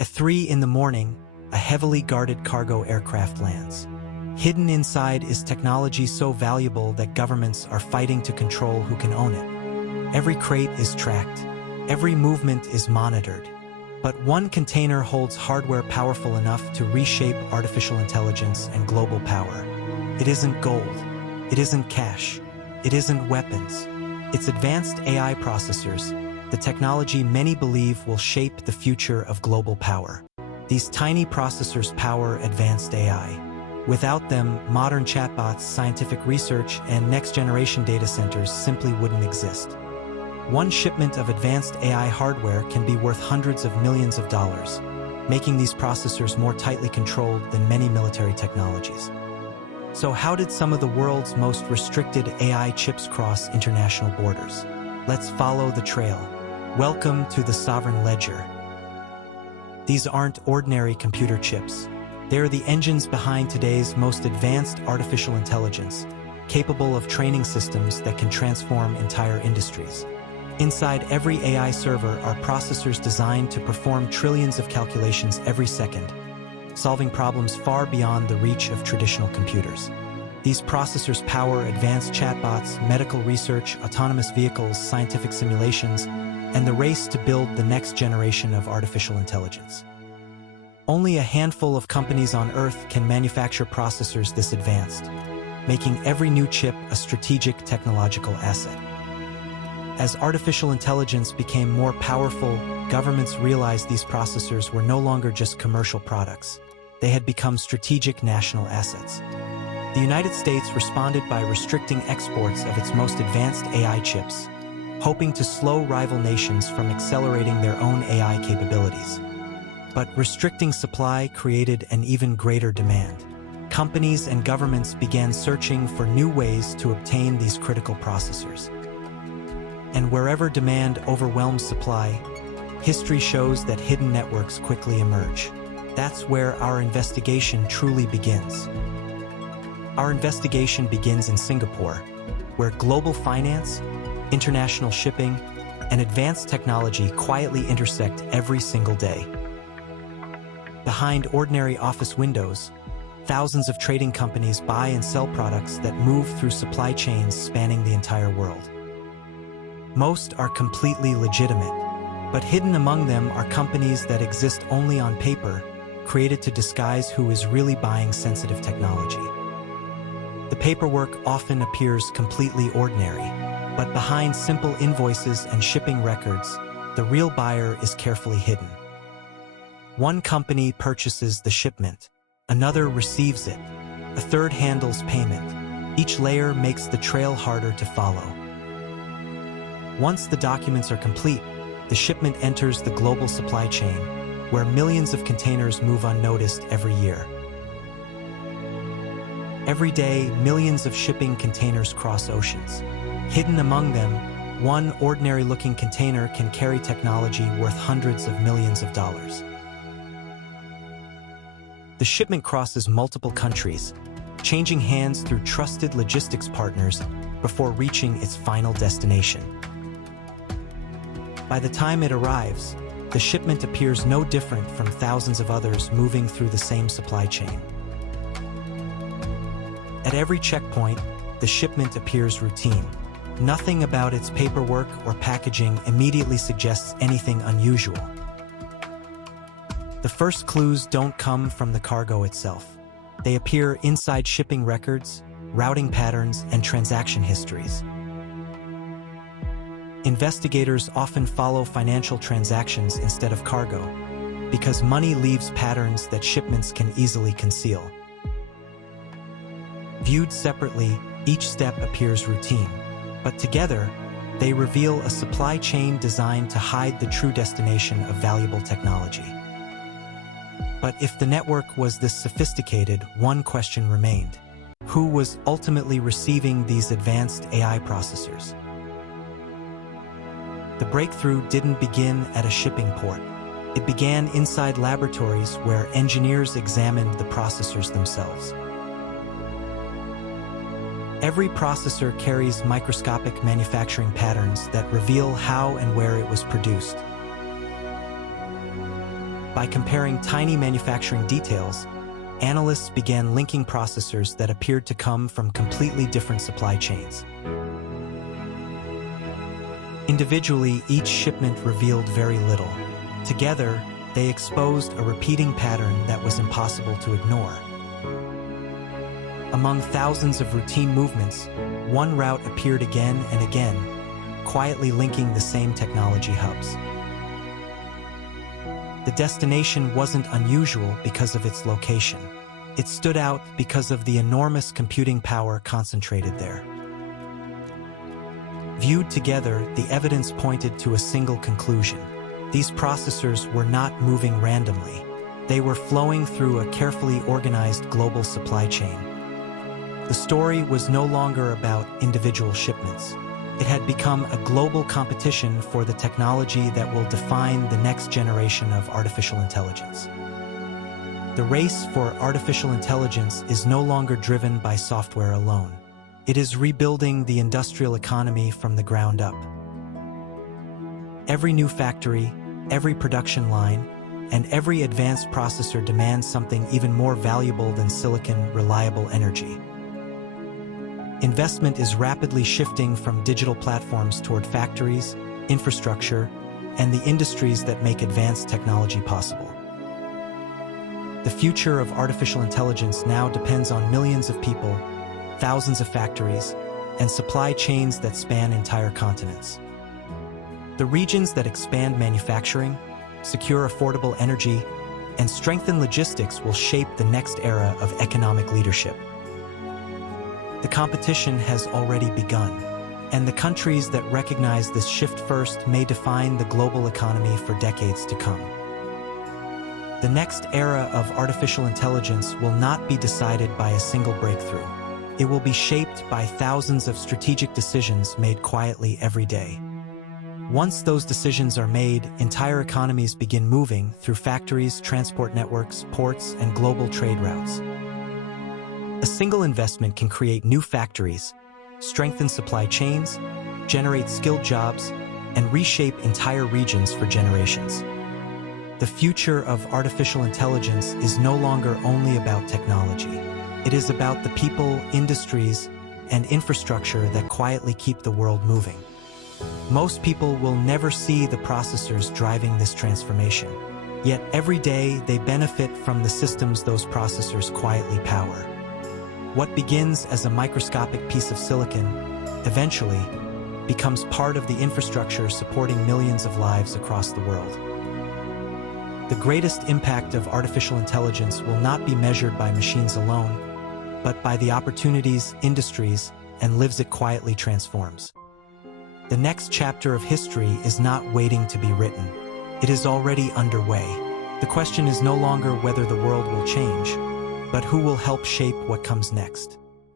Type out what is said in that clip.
At 3 in the morning, a heavily guarded cargo aircraft lands. Hidden inside is technology so valuable that governments are fighting to control who can own it. Every crate is tracked. Every movement is monitored. But one container holds hardware powerful enough to reshape artificial intelligence and global power. It isn't gold. It isn't cash. It isn't weapons. It's advanced AI processors, the technology many believe will shape the future of global power. These tiny processors power advanced AI. Without them, modern chatbots, scientific research, and next-generation data centers simply wouldn't exist. One shipment of advanced AI hardware can be worth hundreds of millions of dollars, making these processors more tightly controlled than many military technologies. So how did some of the world's most restricted AI chips cross international borders? Let's follow the trail. Welcome to the sovereign ledger. These aren't ordinary computer chips. They're the engines behind today's most advanced artificial intelligence, capable of training systems that can transform entire industries. Inside every AI server are processors designed to perform trillions of calculations every second, solving problems far beyond the reach of traditional computers. These processors power advanced chatbots, medical research, autonomous vehicles, scientific simulations, and the race to build the next generation of artificial intelligence. Only a handful of companies on Earth can manufacture processors this advanced, making every new chip a strategic technological asset. As artificial intelligence became more powerful, governments realized these processors were no longer just commercial products. They had become strategic national assets. The United States responded by restricting exports of its most advanced AI chips, hoping to slow rival nations from accelerating their own AI capabilities. But restricting supply created an even greater demand. Companies and governments began searching for new ways to obtain these critical processors. And wherever demand overwhelms supply, history shows that hidden networks quickly emerge. That's where our investigation truly begins. Our investigation begins in Singapore, where global finance, international shipping, and advanced technology quietly intersect every single day. Behind ordinary office windows, thousands of trading companies buy and sell products that move through supply chains spanning the entire world. Most are completely legitimate, but hidden among them are companies that exist only on paper, created to disguise who is really buying sensitive technology. The paperwork often appears completely ordinary, but behind simple invoices and shipping records, the real buyer is carefully hidden. One company purchases the shipment, another receives it, a third handles payment. Each layer makes the trail harder to follow. Once the documents are complete, the shipment enters the global supply chain, where millions of containers move unnoticed every year. Every day, millions of shipping containers cross oceans. Hidden among them, one ordinary-looking container can carry technology worth hundreds of millions of dollars. The shipment crosses multiple countries, changing hands through trusted logistics partners before reaching its final destination. By the time it arrives, the shipment appears no different from thousands of others moving through the same supply chain. At every checkpoint, the shipment appears routine. Nothing about its paperwork or packaging immediately suggests anything unusual. The first clues don't come from the cargo itself. They appear inside shipping records, routing patterns, and transaction histories. Investigators often follow financial transactions instead of cargo, because money leaves patterns that shipments can easily conceal. Viewed separately, each step appears routine, but together, they reveal a supply chain designed to hide the true destination of valuable technology. But if the network was this sophisticated, one question remained. Who was ultimately receiving these advanced AI processors? The breakthrough didn't begin at a shipping port. It began inside laboratories where engineers examined the processors themselves. Every processor carries microscopic manufacturing patterns that reveal how and where it was produced. By comparing tiny manufacturing details, analysts began linking processors that appeared to come from completely different supply chains. Individually, each shipment revealed very little. Together, they exposed a repeating pattern that was impossible to ignore. Among thousands of routine movements, one route appeared again and again, quietly linking the same technology hubs. The destination wasn't unusual because of its location. It stood out because of the enormous computing power concentrated there. Viewed together, the evidence pointed to a single conclusion. These processors were not moving randomly. They were flowing through a carefully organized global supply chain. The story was no longer about individual shipments. It had become a global competition for the technology that will define the next generation of artificial intelligence. The race for artificial intelligence is no longer driven by software alone. It is rebuilding the industrial economy from the ground up. Every new factory, every production line, and every advanced processor demands something even more valuable than silicon, reliable energy. Investment is rapidly shifting from digital platforms toward factories, infrastructure, and the industries that make advanced technology possible. The future of artificial intelligence now depends on millions of people, thousands of factories, and supply chains that span entire continents. The regions that expand manufacturing, secure affordable energy, and strengthen logistics will shape the next era of economic leadership. The competition has already begun, and the countries that recognize this shift first may define the global economy for decades to come. The next era of artificial intelligence will not be decided by a single breakthrough. It will be shaped by thousands of strategic decisions made quietly every day. Once those decisions are made, entire economies begin moving through factories, transport networks, ports, and global trade routes. A single investment can create new factories, strengthen supply chains, generate skilled jobs, and reshape entire regions for generations. The future of artificial intelligence is no longer only about technology. It is about the people, industries, and infrastructure that quietly keep the world moving. Most people will never see the processors driving this transformation. Yet every day they benefit from the systems those processors quietly power. What begins as a microscopic piece of silicon, eventually, becomes part of the infrastructure supporting millions of lives across the world. The greatest impact of artificial intelligence will not be measured by machines alone, but by the opportunities, industries, and lives it quietly transforms. The next chapter of history is not waiting to be written. It is already underway. The question is no longer whether the world will change, but who will help shape what comes next.